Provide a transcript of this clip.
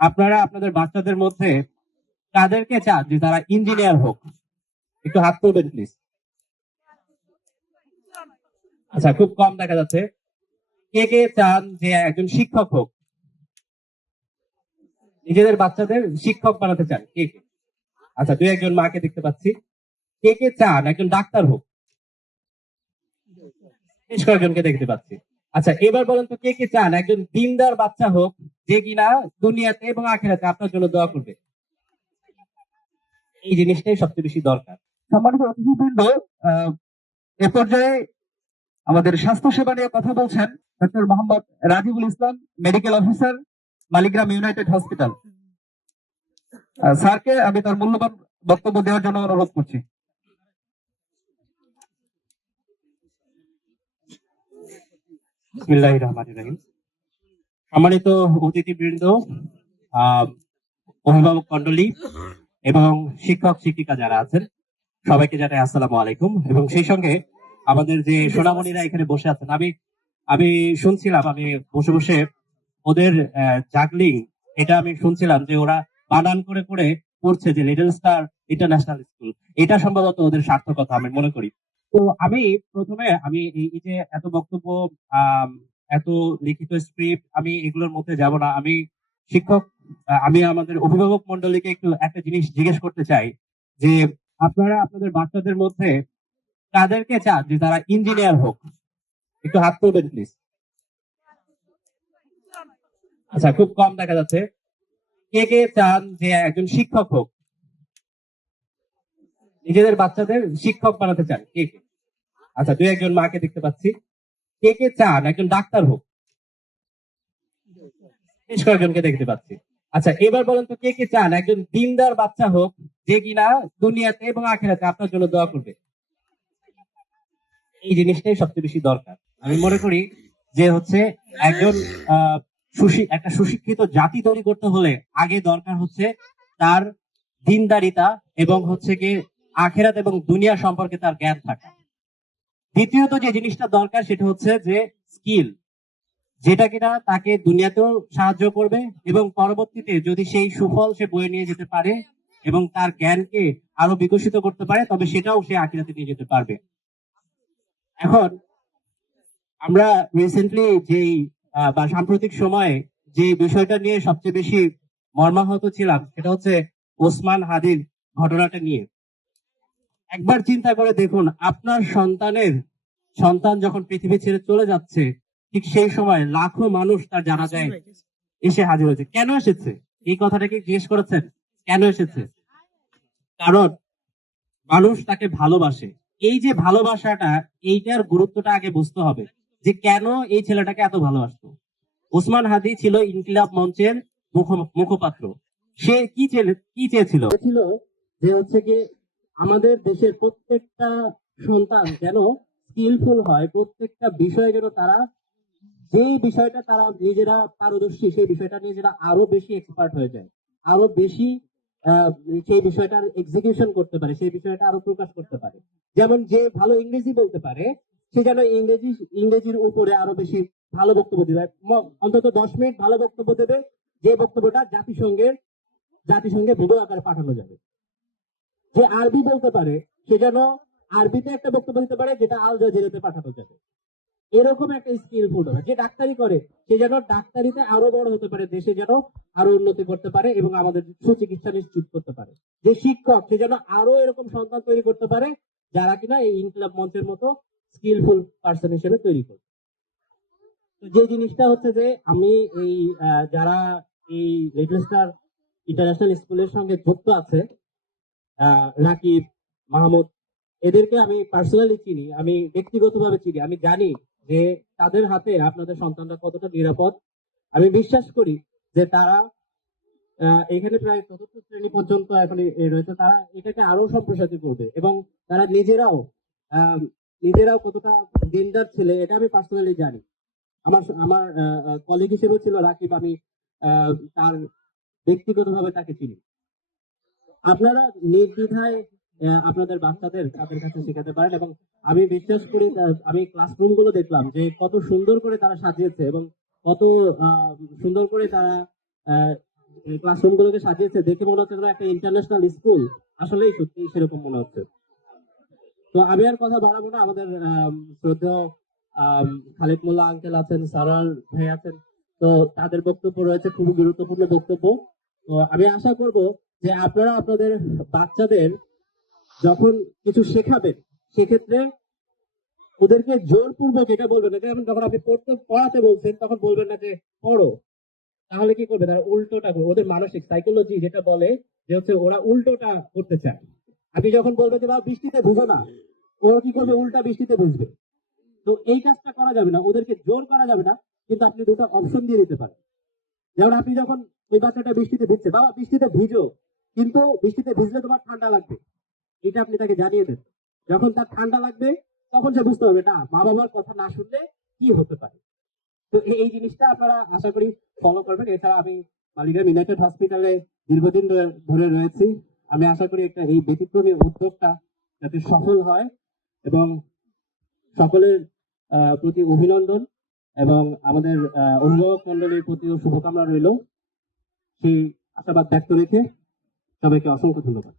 আপনারা আপনাদের বাচ্চাদের মধ্যে কাদেরকে চান যে তারা ইঞ্জিনিয়ার হোক? একটু হাত তুলবেন প্লিজ আচ্ছা খুব কম দেখা যাচ্ছে। কে কে চান যে একজন শিক্ষক হোক? নিজেদের বাচ্চাদের শিক্ষক বানাতে চান, কে কে? আচ্ছা দুই একজন মাকে দেখতে পাচ্ছি। কে কে চান একজন ডাক্তার হোক? বেশ কয়েকজনকে দেখতে পাচ্ছি। আচ্ছা এবার বলেন তো কে কে চান? একজন দিনদার বাচ্চা হোক, যে কিনা দুনিয়াতে এবং আখেরাতে আপনার জন্য দোয়া করবে। এই জিনিসটাই সবচেয়ে বেশি দরকার। সম্মানিত অতিথিবৃন্দ এ পর্যায়ে আমাদের স্বাস্থ্য সেবা নিয়ে কথা বলছেন doctor Mohammad Rajibul Islam, medical officer, Maligram united hospital. স্যারকে আমি তার মূল্যবান বক্তব্য দেওয়ার জন্য অনুরোধ করছি। বিসমিল্লাহির রহমানির রহিম। সম্মানিত অতিথিবৃন্দ অভিভাবক মন্ডলী এবং শিক্ষক, শিক্ষিকা যারা আছেন, সবাইকে জানাই আসসালামু আলাইকুম। এবং সেই সঙ্গে আমাদের যে সোনামণিরা এখানে বসে আছেন, আমি আমি শুনছিলাম, আমি বসে বসে ওদের জাগলিং, এটা আমি শুনছিলাম যে ওরা বানান করে করে পড়ছে যে লিটল স্টার ইন্টারন্যাশনাল স্কুল এটা সম্ভবত ওদের সার্থকতা, আমি মনে করি। তো আমি প্রথমে আমি এই যে এত বক্তব্য এত লিখিত স্ক্রিপ্ট আমি এগুলোর মধ্যে যাব না। আমি শিক্ষক আমি আমাদের অভিভাবক মন্ডলীকে একটু একটা জিনিস জিজ্ঞেস করতে চাই যে আপনারা আপনাদের বাচ্চাদের মধ্যে কাদেরকে চান যে তারা ইঞ্জিনিয়ার হোক? একটু হাত তুলবেন প্লিজ আচ্ছা খুব কম দেখা যাচ্ছে। কে কে চান যে একজন শিক্ষক হোক? নিজেদের বাচ্চাদের শিক্ষক বানাতে চান কে কে? আচ্ছা দুই একজন মাকে দেখতে পাচ্ছি। কে কে চান? একজন ডাক্তার হোক। বেশ কয়েকজনকে দেখতে পাচ্ছি। আচ্ছা এবার বলেন তো কে কে চান? একজন দিনদার বাচ্চা হোক, যে কিনা দুনিয়াতে এবং আখেরাতে আপনার জন্য দোয়া করবে। এই জিনিসটাই সবচেয়ে বেশি দরকার। আমি মনে করি যে হচ্ছে একজন একটা সুশিক্ষিত জাতি তৈরি করতে হলে আগে দরকার হচ্ছে তার দিনদারিতা এবং হচ্ছে কি আখেরাত এবং দুনিয়া সম্পর্কে তার জ্ঞান থাকা। দ্বিতীয়ত যে জিনিসটা দরকার সেটা হচ্ছে যে স্কিল, যেটা কিনা তাকে দুনিয়াতেও সাহায্য করবে এবং পরবর্তীতে যদি সেই সুফল সে বয়ে নিয়ে যেতে পারে এবং তার জ্ঞানকে আরও বিকশিত করতে পারে, তবে সেটাও সে আখিরাতে নিয়ে যেতে পারবে। এখন আমরা রিসেন্টলি যেই বা সাম্প্রতিক সময়ে যে বিষয়টা নিয়ে সবচেয়ে বেশি মর্মাহত ছিলাম সেটা হচ্ছে ওসমান হাদির ঘটনাটা নিয়ে। একবার চিন্তা করে দেখুন আপনার সন্তানের সন্তান যখন পৃথিবী ছেড়ে চলে যাচ্ছে ঠিক সেই সময় লাখো মানুষ তার জানা যায় এসে হাজির হয়েছে। কেন এসেছে? এই কথাটাকে জিজ্ঞেস করেছেন? কেন এসেছে? কারণ মানুষ তাকে ভালোবাসে। এই যে ভালোবাসাটা এইটার গুরুত্বটা আগে বুঝতে হবে যে কেন এই ছেলেটাকে এত ভালোবাসতো। ওসমান হাদি ছিল ইনকিলাব মঞ্চের মুখ- মুখপাত্র। সে কি ছেলে কি চেয়েছিল? ছিল যে হচ্ছে কি আমাদের দেশের প্রত্যেকটা সন্তান যেন স্কিলফুল হয়, প্রত্যেকটা বিষয়ে যেন তারা যে বিষয়টা তারা নিজেরা পারদর্শী, সেই বিষয়টা নিয়ে যেটা আরও বেশি এক্সপার্ট হয়ে যায়, আরও বেশি সেই বিষয়টার এক্সিকিউশন করতে পারে, সেই বিষয়টা আরও প্রকাশ করতে পারে। যেমন যে ভালো ইংরেজি বলতে পারে, সে যেন ইংরেজি, ইংরেজির উপরে আরও বেশি ভালো বক্তব্য দেবে। অন্তত দশ মিনিট ভালো বক্তব্য দেবে, যে বক্তব্যটা জাতিসংঘের জাতিসংঘে ভিডিও আকারে পাঠানো যাবে। যে আরবি বলতে পারে, সে যেন আরবিতে একটা বক্তব্য দিতে পারে যেটা আল জাজিরাতে পাঠানো যাবে। এরকম একটা স্কিলফুল হবে। যে ডাক্তারি করে, সে যেন ডাক্তারিতে আরও বড় হতে পারে, দেশে যেন আরও উন্নতি করতে পারে এবং আমাদের সুচিকিৎসা নিশ্চিত করতে পারে। যে শিক্ষক, সে যেন আরও এরকম সন্তান তৈরি করতে পারে, যারা কিনা এই ইনক্লাব মঞ্চের মতো স্কিলফুল পার্সন হিসেবে তৈরি করবে। যে জিনিসটা হচ্ছে যে, আমি এই যারা এই লিটল স্টার ইন্টারন্যাশনাল স্কুলের সঙ্গে যুক্ত আছে রাকিব মাহমুদ? এদেরকে আমি পার্সোনালি চিনি, আমি ব্যক্তিগতভাবে চিনি, আমি জানি যে তাদের হাতে আপনাদের সন্তানরা কতটা নিরাপদ। আমি বিশ্বাস করি যে তারা এখানে প্রায় চতুর্থ শ্রেণি পর্যন্ত এখন রয়েছে, তারা এটাকে আরও সম্প্রসারিত করবে এবং তারা নিজেরাও নিজেরাও কতটা দিনদার ছেলে, এটা আমি পার্সোনালি জানি। আমার আমার কলিগ হিসেবে ছিল রাকিব, আমি তার ব্যক্তিগতভাবে তাকে চিনি। আপনারা নির্দ্বিধায় আপনাদের বাচ্চাদের তাদের কাছে শেখাতে পারেন এবং আমি বিশ্বাস করি আমি ক্লাসরুমগুলো দেখলাম যে কত সুন্দর করে তারা সাজিয়েছে এবং কত সুন্দর করে তারা ক্লাসরুম গুলোকে সাজিয়েছে। দেখে মনে হচ্ছে একটা ইন্টারন্যাশনাল স্কুল আসলেই সত্যি সেরকম মনে হচ্ছে। তো আমি আর কথা বাড়াবো না। আমাদের আম, শ্রদ্ধেয় খালিদ মোল্লা আঙ্কেল আছেন সারার ভাই আছেন। তো তাদের বক্তব্য রয়েছে খুবই গুরুত্বপূর্ণ বক্তব্য। তো আমি আশা করব যে আপনারা আপনাদের বাচ্চাদের যখন কিছু শেখাবেন, সেক্ষেত্রে ওদেরকে জোরপূর্বক এটা বলবেন না। যেমন যখন আপনি পড়তে, পড়াতে বলছেন, তখন বলবেন না যে, পড়ো। তাহলে কি করবে? তারা উল্টোটা করবে। ওদের মানসিক সাইকোলজি যেটা বলে যে হচ্ছে ওরা উল্টোটা করতে চায়। আপনি যখন বলবেন যে বা বৃষ্টিতে ভিজো না। ওরা কি করবে? উল্টা বৃষ্টিতে ভিজবে। তো এই কাজটা করা যাবে না। ওদেরকে জোর করা যাবে না, কিন্তু আপনি দুটো অপশন দিয়ে দিতে পারেন। যেমন আপনি যখন ওই বাচ্চাটা বৃষ্টিতে ভিজছে, বাবা, বৃষ্টিতে ভিজো। কিন্তু বৃষ্টিতে ভিজলে তোমার ঠান্ডা লাগবে। এটা আপনি তাকে জানিয়ে দেন। যখন তার ঠান্ডা লাগবে, তখন সে বুঝতে পারবে, না, মা বাবার কথা না শুনলে কি হতে পারে? তো এই- জিনিসটা আপনারা আশা করি ফলো করবেন। এছাড়া আমি মালিগ্রাম ইউনাইটেড হসপিটালে দীর্ঘদিন ধরে- রয়েছি। আমি আশা করি একটা এই ব্যতিক্রমী উদ্যোগটা যাতে সফল হয় এবং সকলের প্রতি অভিনন্দন এবং আমাদের অভিভাবক মন্ডলীর প্রতিও শুভকামনা রইল। সেই আশাবাদ ব্যক্ত রেখে সবাইকে অসংখ্য ধন্যবাদ